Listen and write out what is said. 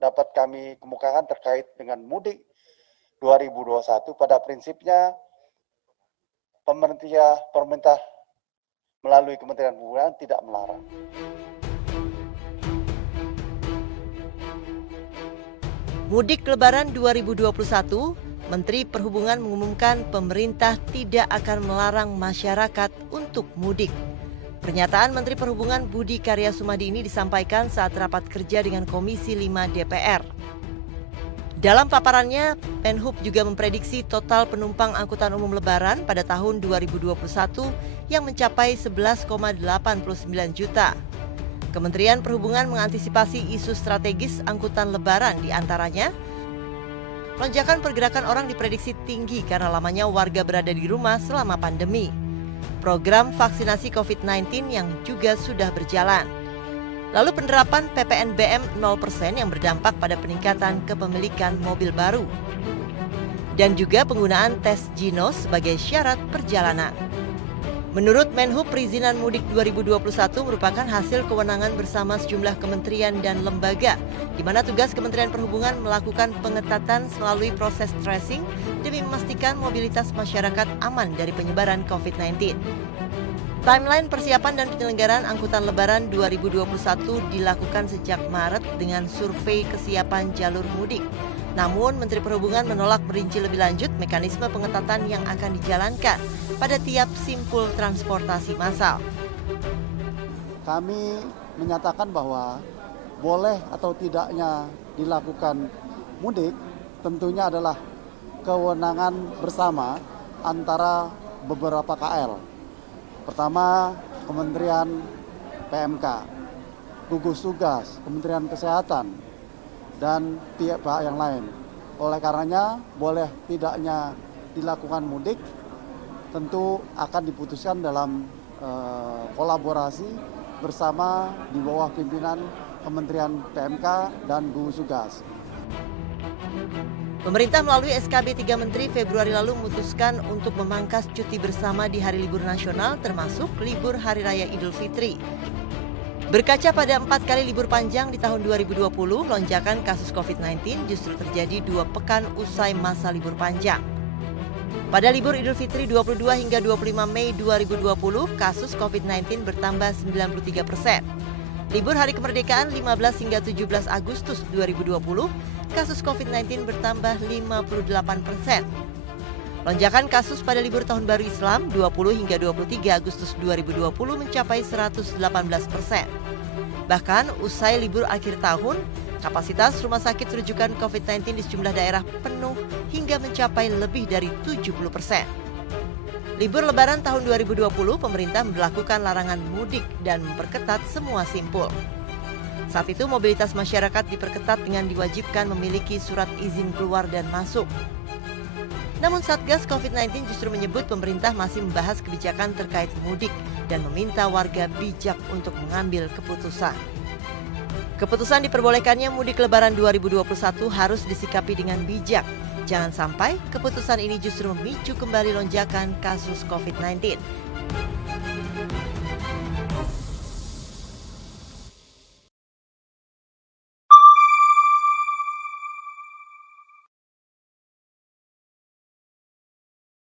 dapat kami kemukakan terkait dengan mudik 2021 pada prinsipnya pemerintah melalui Kementerian Perhubungan tidak melarang. Mudik Lebaran 2021, Menteri Perhubungan mengumumkan pemerintah tidak akan melarang masyarakat untuk mudik. Pernyataan Menteri Perhubungan Budi Karya Sumadi ini disampaikan saat rapat kerja dengan Komisi 5 DPR. Dalam paparannya, Menhub juga memprediksi total penumpang angkutan umum Lebaran pada tahun 2021 yang mencapai 11,89 juta. Kementerian Perhubungan mengantisipasi isu strategis angkutan Lebaran, diantaranya lonjakan pergerakan orang diprediksi tinggi karena lamanya warga berada di rumah selama pandemi. Program vaksinasi COVID-19 yang juga sudah berjalan. Lalu penerapan PPNBM 0% yang berdampak pada peningkatan kepemilikan mobil baru. Dan juga penggunaan tes Ginos sebagai syarat perjalanan. Menurut Menhub, perizinan mudik 2021 merupakan hasil kewenangan bersama sejumlah kementerian dan lembaga, di mana tugas Kementerian Perhubungan melakukan pengetatan melalui proses tracing demi memastikan mobilitas masyarakat aman dari penyebaran COVID-19. Timeline persiapan dan penyelenggaraan angkutan Lebaran 2021 dilakukan sejak Maret dengan survei kesiapan jalur mudik. Namun, Menteri Perhubungan menolak merinci lebih lanjut mekanisme pengetatan yang akan dijalankan pada tiap simpul transportasi massal. Kami menyatakan bahwa boleh atau tidaknya dilakukan mudik tentunya adalah kewenangan bersama antara beberapa KL. Pertama, Kementerian PMK, gugus tugas, Kementerian Kesehatan, dan pihak yang lain. Oleh karenanya, boleh tidaknya dilakukan mudik tentu akan diputuskan dalam kolaborasi bersama di bawah pimpinan Kementerian PMK dan gugus tugas. Pemerintah melalui SKB 3 Menteri Februari lalu memutuskan untuk memangkas cuti bersama di hari libur nasional termasuk libur Hari Raya Idul Fitri. Berkaca pada 4 kali libur panjang di tahun 2020, lonjakan kasus COVID-19 justru terjadi 2 pekan usai masa libur panjang. Pada libur Idul Fitri 22 hingga 25 Mei 2020, kasus COVID-19 bertambah 93%. Libur Hari Kemerdekaan 15 hingga 17 Agustus 2020, kasus COVID-19 bertambah 58%. Lonjakan kasus pada libur Tahun Baru Islam 20 hingga 23 Agustus 2020 mencapai 118%. Bahkan usai libur akhir tahun, kapasitas rumah sakit rujukan COVID-19 di sejumlah daerah penuh hingga mencapai lebih dari 70%. Libur Lebaran tahun 2020, pemerintah memberlakukan larangan mudik dan memperketat semua simpul. Saat itu mobilitas masyarakat diperketat dengan diwajibkan memiliki surat izin keluar dan masuk. Namun Satgas COVID-19 justru menyebut pemerintah masih membahas kebijakan terkait mudik dan meminta warga bijak untuk mengambil keputusan. Keputusan diperbolehkannya mudik Lebaran 2021 harus disikapi dengan bijak. Jangan sampai keputusan ini justru memicu kembali lonjakan kasus COVID-19.